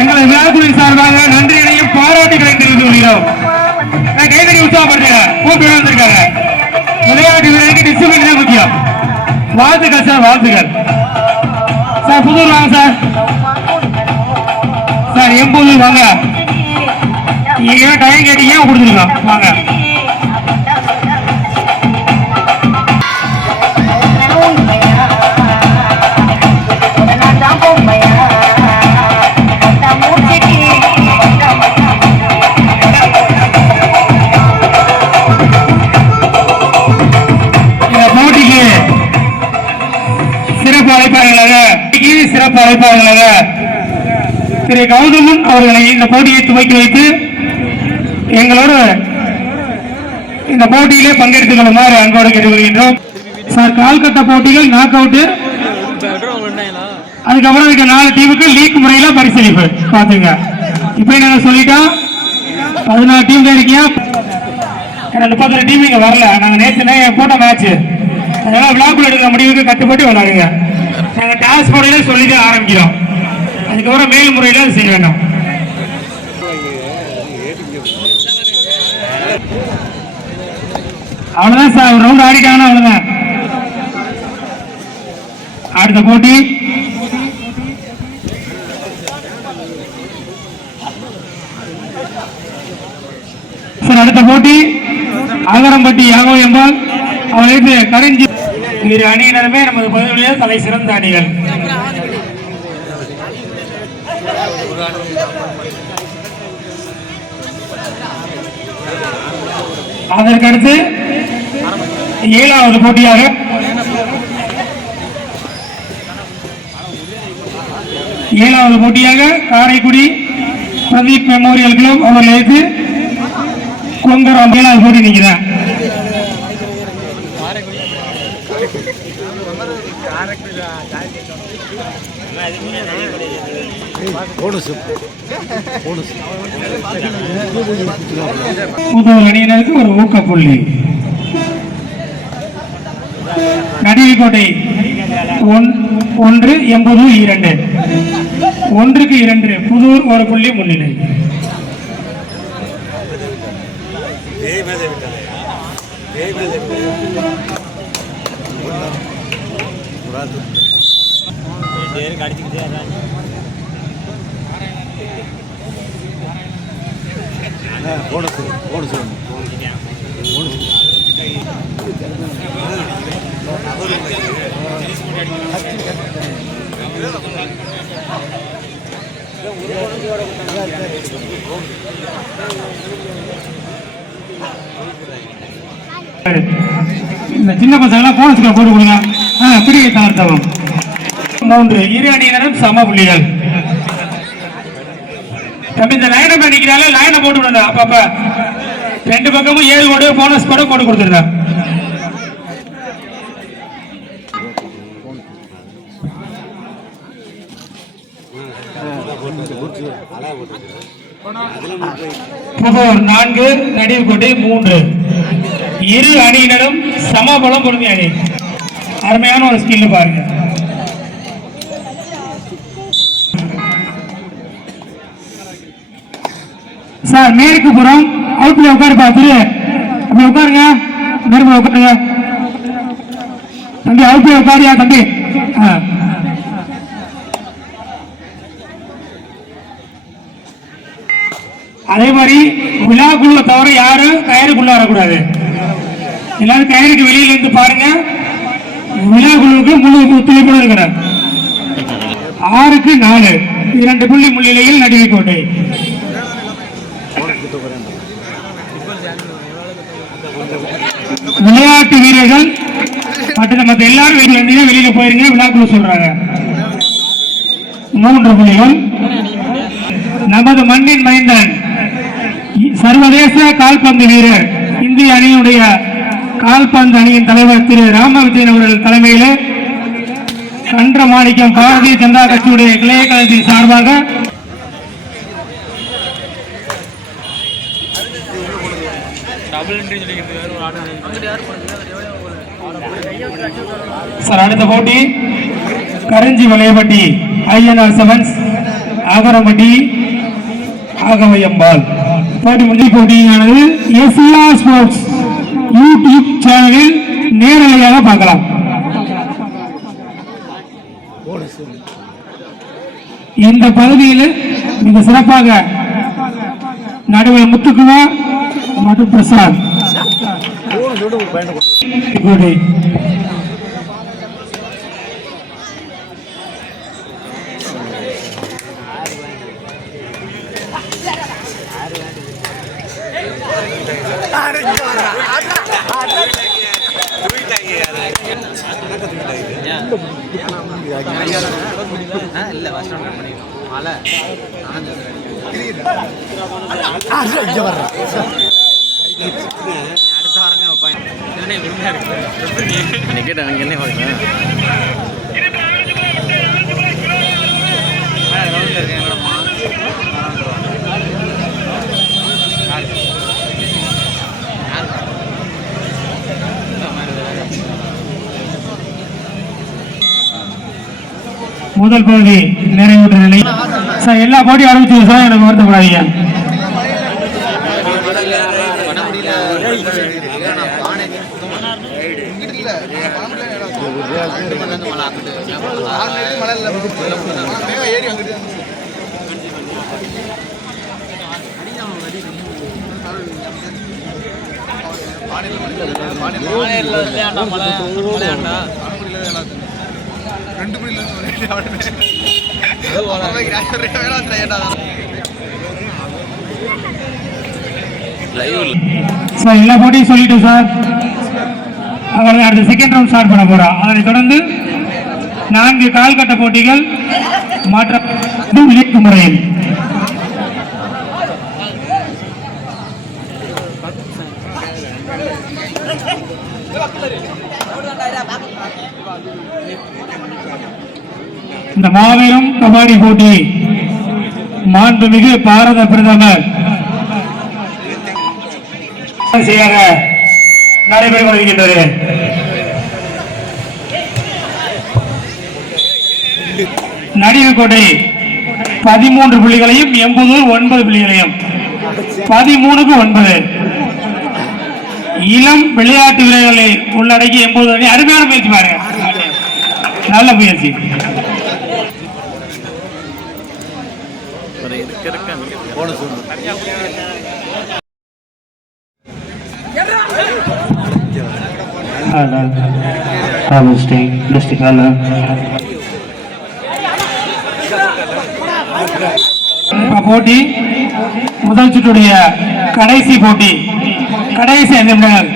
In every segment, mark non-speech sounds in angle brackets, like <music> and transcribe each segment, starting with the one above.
எங்களை விழாக்குழுவின் சார்பாக நன்றிகளையும் பாராட்டுகளையும் தெரிவித்துக் கொள்கிறோம். நான் கைதறி உற்சாகப்படுத்துங்க கூப்பிட்டு வந்திருக்காங்க. விளையாட்டு வீரருக்கு டிசிப்ளின் தான் முக்கியம். வாழ்த்துக்கள் சார் வாழ்த்துக்கள். சார் புதூர் வாங்க சார். சார் எம்பூதூர் வாங்க. நீங்க டைம் கேட்டீங்க கொடுத்துருக்கோம்? வாங்க. சிறப்பு அழைப்பாளர்களாக சிறப்பு அழைப்பாளர்களாக திரு கௌதமன் அவர்களை இந்த போட்டியை துவக்கி வைத்து எங்களோடு இந்த போட்டியிலே பங்கெடுத்துக் கொள்ளுமாறு அன்போடு கேட்டுக்கொள்கின்றோம். சார் கால்கட்ட போட்டிகள் நாக் அவுட்டு அதுக்கப்புறம் இருக்க நாலு டீமுக்கு லீக் முறையில பரிசீலிப்பு. பாத்துங்க இப்போ நாங்க சொல்லிட்டோம் பதினாலு டீம் இருக்கீங்க முப்பத்தி முப்பத்தொரு டீம் இங்க வரல. நாங்க நேற்று போட்ட மேட்ச் அதனால விழாக்குள் எடுக்கிற முடிவுக்கு கட்டுப்பட்டு விளாடுங்க நாங்கள் டாஸ் முறையில சொல்லிதான் ஆரம்பிக்கிறோம். அதுக்கப்புறம் மேல் முறையில அது செய்ய வேண்டும். அவ்வளோதான் சார் ஒரு ரவுண்ட் ஆடிட்டாங்கன்னா அவ்வளோதான் அடுத்த போட்டி. சார் அடுத்த போட்டி. ஆகரம்பட்டி யாகோ எம்பால் அவர் கடைஞ்சி இரு அணியினருமே நமது பகுதியிலே தலை சிறந்த அணிகள். அதற்கடுத்து ஏழாவது போட்டியாக ஏழாவது போட்டியாக காரைக்குடி பிரதீப் மெமோரியல் கிளப் அவர்கள் எடுத்து கொங்கரம் ஏழாவது போட்டி நிற்கிறேன் புதூர் அணியினருக்கு ஒரு ஊக்கப்புள்ளி. நடிகைக்கோட்டை ஒன்- ஒன்று எண்பது இரண்டு. ஒன்றுக்கு இரண்டு புதூர் ஒரு புள்ளி முன்னிலை. போனஸ் போனஸ் போனஸ் இந்த சின்ன பசங்களாம் போனஸ்க்கு போட்டு கொடுங்க. ஆ தாழ்த்தவும் மூன்று இரு அணியினரும் சம புள்ளிகள். தம்பி இந்த லைனை பண்ணிக்கிறாலே லைனை போட்டு விடுங்க. அப்பப்ப. ரெண்டு பக்கமும் ஏழு கோடி போனஸ் கூட போட்டு கொடுத்துருந்தேன் புதூர் நான்கு நடிவுக்கோட்டை மூன்று. இரு அணியினரும் சமபலம் பொருந்திய அணி. அருமையான ஒரு ஸ்கில் பாருங்க. சார் மேற்கு புறம். அவுட்ல உட்காரு பார்த்துரு அப்படி உட்காருங்க. மேற்கு உட்காருங்க. தம்பி அவுட்ல உட்காரியா தம்பி? அதே மாதிரி விழாக்குள்ள தவிர யாரும் கயிறுக்குள்ள வரக்கூடாது. எல்லாரும் கயிறுக்கு வெளியில இருந்து பாரு விழாக்குழுவுக்கு முழு ஆறுக்கு நாலு. இரண்டு புள்ளி முன்னிலையில் நடுவிக்கோட்டை விளையாட்டு வீரர்கள் மற்ற மற்ற எல்லாரும் வெளியே வந்தீங்க வெளியில போயிருங்க விழாக்குழு சொல்றாங்க. மூன்று புள்ளிகள் நமது மண்ணின் மைந்தன் சர்வதேச கால்பந்து வீரர் இந்திய அணியினுடைய கால்பந்து அணியின் தலைவர் திரு ராமவிஜயன் அவர்கள் தலைமையிலே கன்ற மாணிக்கம் பாரதிய ஜனதா கட்சியுடைய கிளைய கழகத்தின் சார்பாக சார் அடுத்த போட்டி கரஞ்சி வளையப்பட்டி ஐஎன்ஆர் செவன்ஸ் ஆகரம்பட்டி ஆகவையம்பாள். போட்டி முடிஞ்சு போட்டியானது எஸ்ஆ ஸ்போர்ட்ஸ் யூடியூப் சேனலில் நேரலையாக பார்க்கலாம். இந்த பகுதியில் மிக சிறப்பாக நடுவர் முத்துக்குமார் மற்றும் பிரசாத் போன சொல்லிட்டு ஒரு பையனை கொடு. இப்படி நிக்கெட் அங்கே என்ன பார்க்குறேன் முதல் பகுதி நிறைவுற்ற நிலை. சார் எல்லா போட்டியும் ஆரம்பிச்சு சார் எனக்கு வருத்தப்படாதீங்க. <laughs> சார் எல்லா போட்டியும் சொல்லிட்டேன் சார். அவர் அடுத்த செகண்ட் ரவுண்ட் ஸ்டார்ட் பண்ண போறோம் அதனைத் தொடர்ந்து நான்கு கால்கட்ட போட்டிகள் மாற்ற லீக் முறையில். இந்த மாபெரும் கபாடி போட்டி மாண்புமிகு பாரத பிரதமர். செய்யாக நடைபெற்று வருகின்றது நடிகர்கோட்டை பதிமூன்று புள்ளிகளையும் எண்பது ஒன்பது புள்ளிகளையும். பதிமூணுக்கு ஒன்பது. இளம் விளையாட்டு வீரர்களை உள்ளடக்கி எண்பது அணி அருமையான முயற்சி பாருங்க. நல்ல முயற்சி. டிஸ்ட்ரிக்ட் போட்டி முதல் சுற்றுடைய கடைசி போட்டி கடைசி ஐந்து நிமிடங்கள்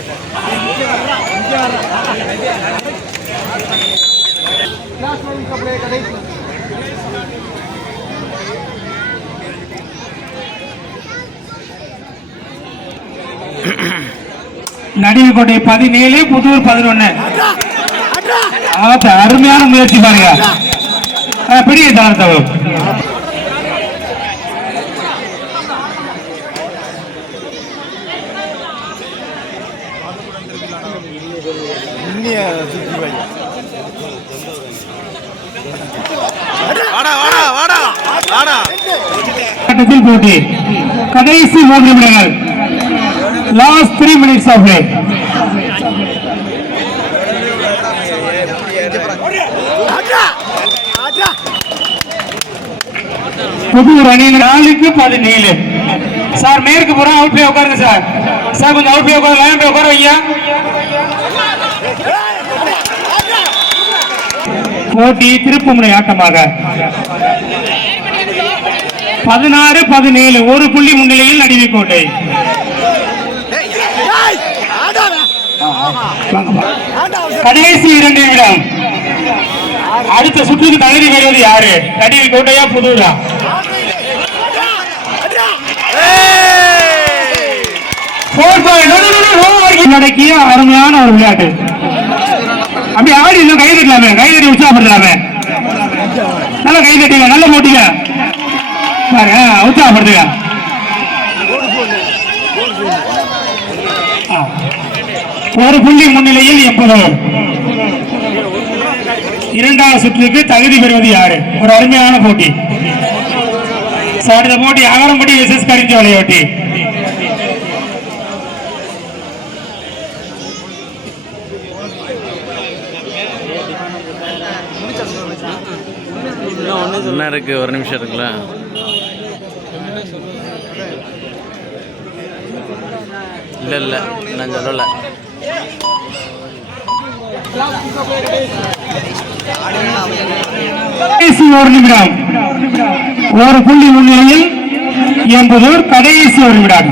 <clears throat> நடிகர்கோட்டை பதினேழு புதூர் பதினொன்னு. அருமையான முயற்சி பாருங்க. பெரிய பிடிங்க தாழ்த்தவரும் கட்டத்தில் போட்டி. கடைசி மூன்று நிமிடங்கள். Last three minutes of play Pudur அணியில் நாலுக்கு பதினேழு. சார் மேற்கு புறம் அவுட் போய் உட்காருங்க சார். சார் கொஞ்சம் அவுட் போய் உட்காரு லைன் போய் உட்கார வைங்க போட்டி திருப்புமுனை ஆட்டமாக பதினாறு பதினேழு ஒரு புள்ளி முன்னிலையில் நடிகைக்கோட்டை கடைசி இரண்டு நிமிடம் அடுத்த சுற்றுக்கு தகுதி பெறுவது யாரு நடிகை கோட்டையா புதூரா நடக்கிய அருமையான ஒரு விளையாட்டு அப்படி ஆடி இன்னும் கை தட்டலாமே கை தட்டி உற்சாகப்படுத்தலாமே. நல்ல கை தட்டிங்க நல்ல போட்டிங்க. பாருங்க உற்சாகப்படுத்துங்க. ஒரு புள்ளி முன்னிலையில் எப்போது இரண்டாவது சுற்றுக்கு தகுதி பெறுவது யாரு? ஒரு அருமையான போட்டி. சார் இந்த போட்டி அகரம்பட்டி எஸ் கரிஞ்சோலையொட்டி விளையாட்டி என்ன இருக்கு? ஒரு நிமிஷம் இருக்குல்ல. இல்ல இல்ல. நான் சொல்லல. கடைசி ஒரு நிமிடம். ஒரு புள்ளி முன்னிலையில் என்பது கடைசி ஒரு நிமிடம்.